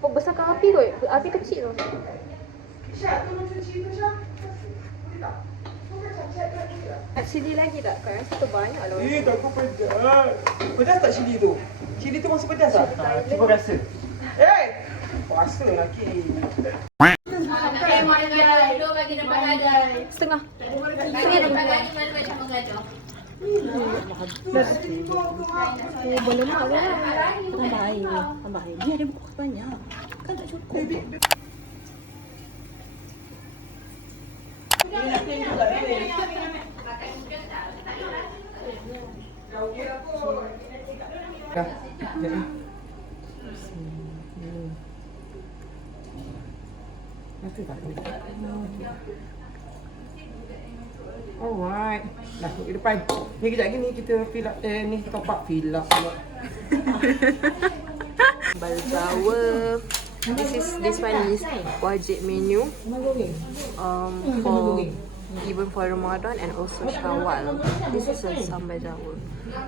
Oh, besarkan api kot. Api kecil tu. Syak, tolong cuci tu, Syak. Boleh tak? Nak cili lagi tak? Kau rasa tu banyak lah. Takut pedas. Pedas tak cili tu? Cili tu masih pedas tak? Cuba rasa. Rasa lagi. Setengah. Boleh mak lah. Tambah air. Dia ada buku banyak. Kan tak cukup. Alright. Dah ke depan. Ni kejap lagi ni kita fill up ni top up fill up pula. Sambal Jawa. This one is wajib menu. For even for Ramadan and also Shawwal. This is a sambal Jawa.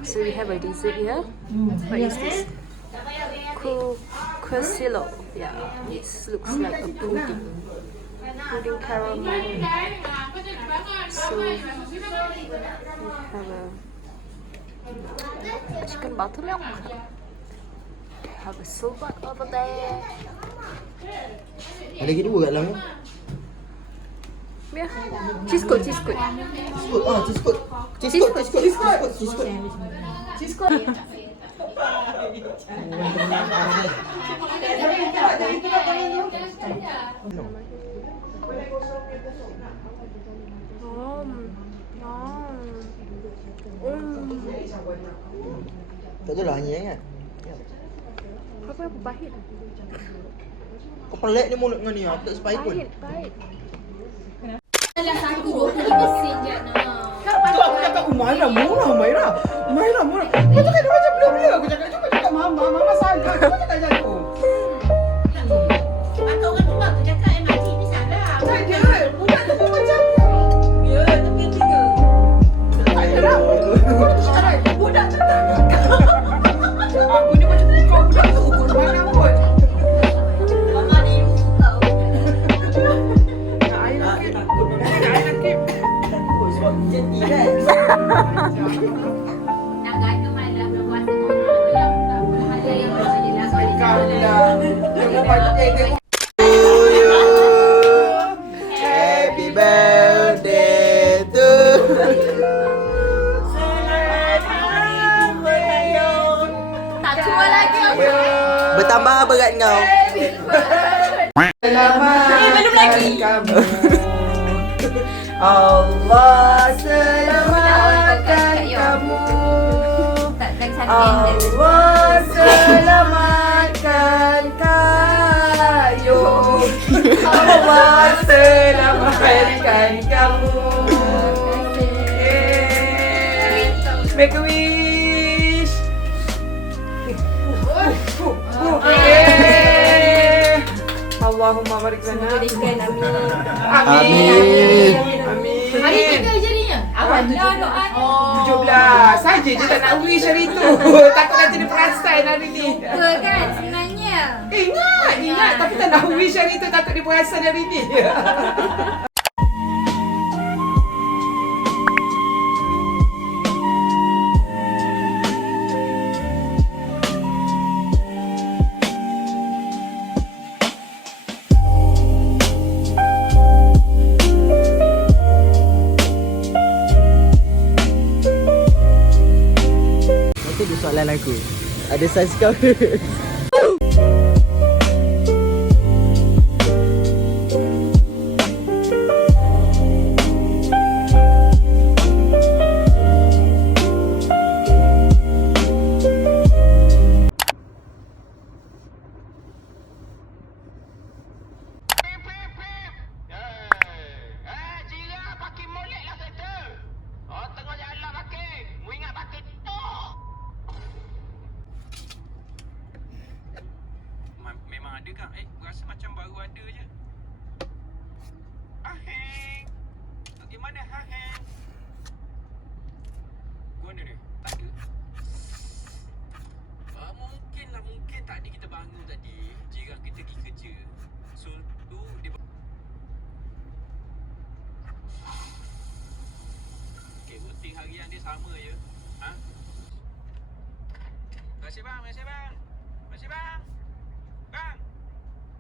So we have a dessert here. What is this? Crucillo. Yeah, this looks like a pudding. Pudding caramel. So we have a chicken buttermilk. Have a silver over there. Ada lagi dua kat dalam tu. Yeah. Cheese coat. Cheese code. Cheese code. Tak tahu lah hanya kan. Apa pahit? Kau pelik ni mulut kau ni, aku tak sepaik pun. Pahit. Dalam 1.25 sen je nak. Tu aku cakap Umairah murah. Kau cakap dia macam bela-bela. Aku cakap mama salah. Kau cakap macam tu. Atau orang tua tu cakap MRT ni salah. Tak dia. Budak tu pun macam tu. Ya, tapi tiga. Tak ada lah. Kau tu cakap budak tu tak. Aku ni macam kau budak tu ukur mana pun. Mama ni kau. Nak air lagi. Jadi kan. Nak gaduh malam berpuasa malam tak boleh ada yang boleh lah. Kau dah. Tengok tengok. Happy birthday to Tak tua lagi aku. Bertambah berat kau. Belum lagi. Kamu. Allah selamatkan kamu. Tak lagi sana. Allah selamatkan kayu. Allah selamatkan kamu. Make a wish. Allahumma barik lana. Amin. Hari tiga jadinya. Awak dah doa. 17 saja je tak nak wish hari tu. Takut nanti dia perasan hari ni. Betul kan sebenarnya. Ingat tapi tak nak wish hari tu, takut dia perasan hari ni. Nanti dia soalan aku. Ada saiz kau ke? Timing harian dia sama je. Ha? Terima kasih bang, terima kasih bang. Terima kasih bang. Bang.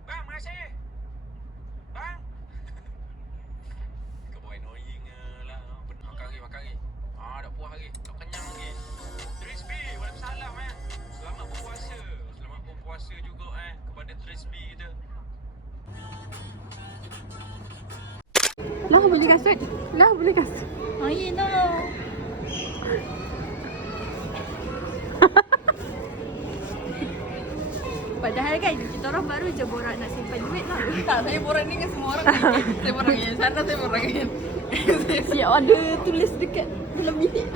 Bang, terima kasih. Bang. Kau boy annoying lah. Makan lagi. Dah puas lagi. Tak kenyang lagi. Trisby, waalaikumsalam Selamat berpuasa. Selamat berpuasa juga kepada Trisby kita. Lah boleh kasut. Oh, ya, no. Padahal kan kita orang baru je borak nak simpan duit lah. Tak, saya borak ni dengan semua orang. Saya borak dengan sana, saya borak dengan Siap ada tulis dekat dalam bilik.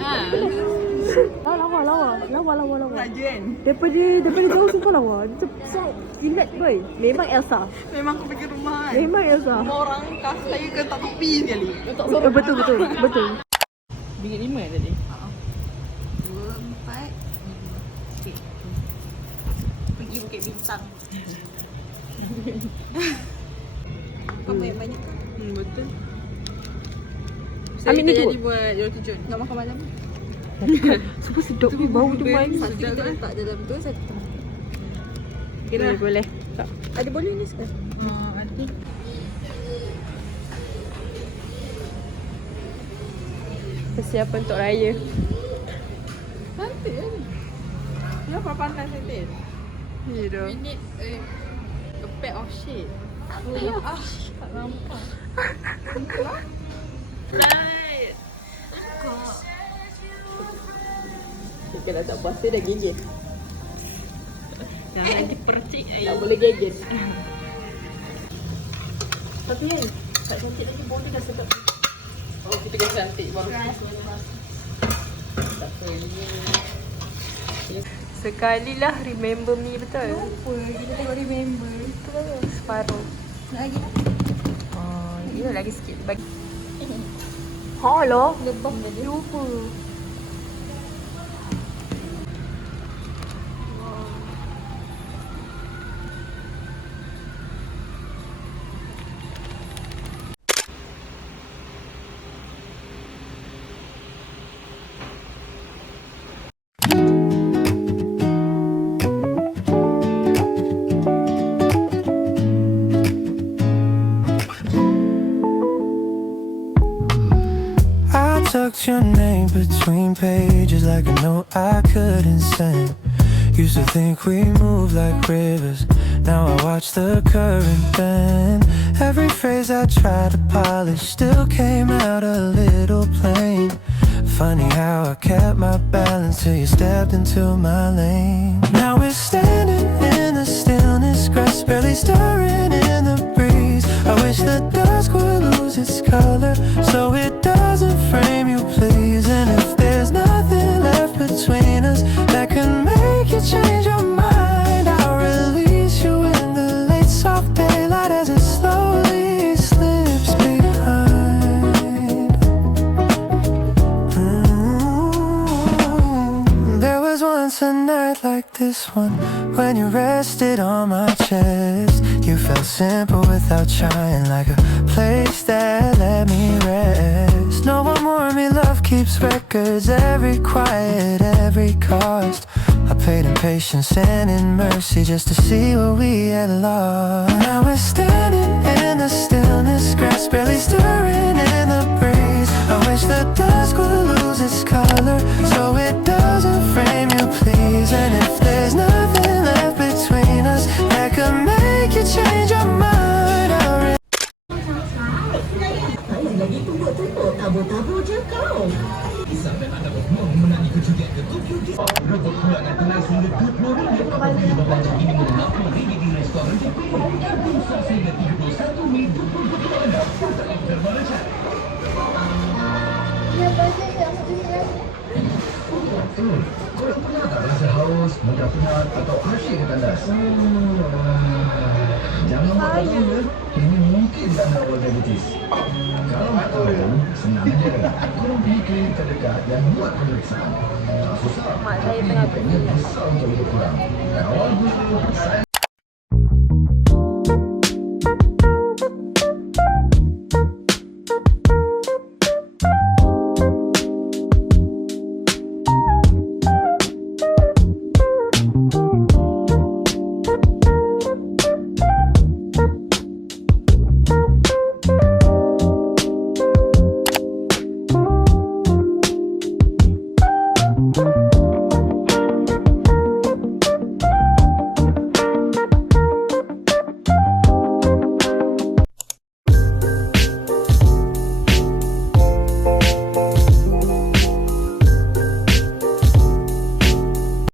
Lawa. Raja kan. Daripada jauh sumpah lawa. So ingat boy. Memang Elsa. Memang aku pergi rumah kan. Memang Elsa. Semua orang kas saya ke tak tepi sekali. Betul. Bilik 5 tadi? 2, 4. Okay. Pergi Bukit Bintang. Kau banyak-banyak. Betul. Ambil ni Saya tu. jadi buat Yorkie John. Nak makan malam? Super sedap ni bau je main. Satu kita letak dalam tu, satu. Kira boleh. Ada boleh ni sekarang? Ada. Persiapan untuk raya. Cantik kan? Kenapa pandai cantik? Ya We need a pair of shade. Tak nampak. Right. Kalau tak puasa dah gigit. Jangan dipercik. Tak boleh gigit. Tapi kan, tak cantik lagi boleh dah sedap. Oh, kita kena cantik baru. Tak apa ni. Sekalilah remember me betul. Apa? Kita tengok remember. Separuh. Nak lagi tak? Oh, ya lagi sikit bagi. Ha lah. Lebam tadi. Lupa. Tucked your name between pages like a note I couldn't send. Used to think we moved like rivers. Now I watch the current bend. Every phrase I tried to polish still came out a little plain. Funny how I kept my balance till you stepped into my lane. Now we're standing in the stillness, grass barely stirring in the breeze. I wish the dusk would lose its color so it doesn't frame you, please. And if there's nothing left between us that can make you change your mind, I'll release you in the late soft daylight as it slowly slips behind. There was once a night like this one when you rested on my chest. You felt simple without trying, like a place that let me rest. No one warned me love keeps records, every quiet, every cost. I paid in patience and in mercy just to see what we had lost. Now we're standing in the stillness, grass barely stirring in the breeze. I wish the dusk would lose its color so it doesn't frame you, please. And if there's nothing left between us that could make you change your mind, Lagi tumbuk-tumbuk, tabur-tabur je kau. Sampai anda berpeluang memenangi kejutan ke Tokyo Game. Rebut pulangan tunai sehingga RM20 apabila membaca ini RM60 di restoran Jepang. Gabung sehingga 31 Mei 2020 anda. Dalam terbaca. Ya, baca yang sendiri. Korang pernah tak rasa haus, mudah penat atau asyik ke tandas? Jangan buat tanya. Ini mungkin tanda awal diabetes. Kalau nak tahu, senang aja. Korang pergi klinik terdekat dan buat pemeriksaan. Tak susah. Mak saya tengah Kliniknya besar untuk hidup korang. Awal dulu, saya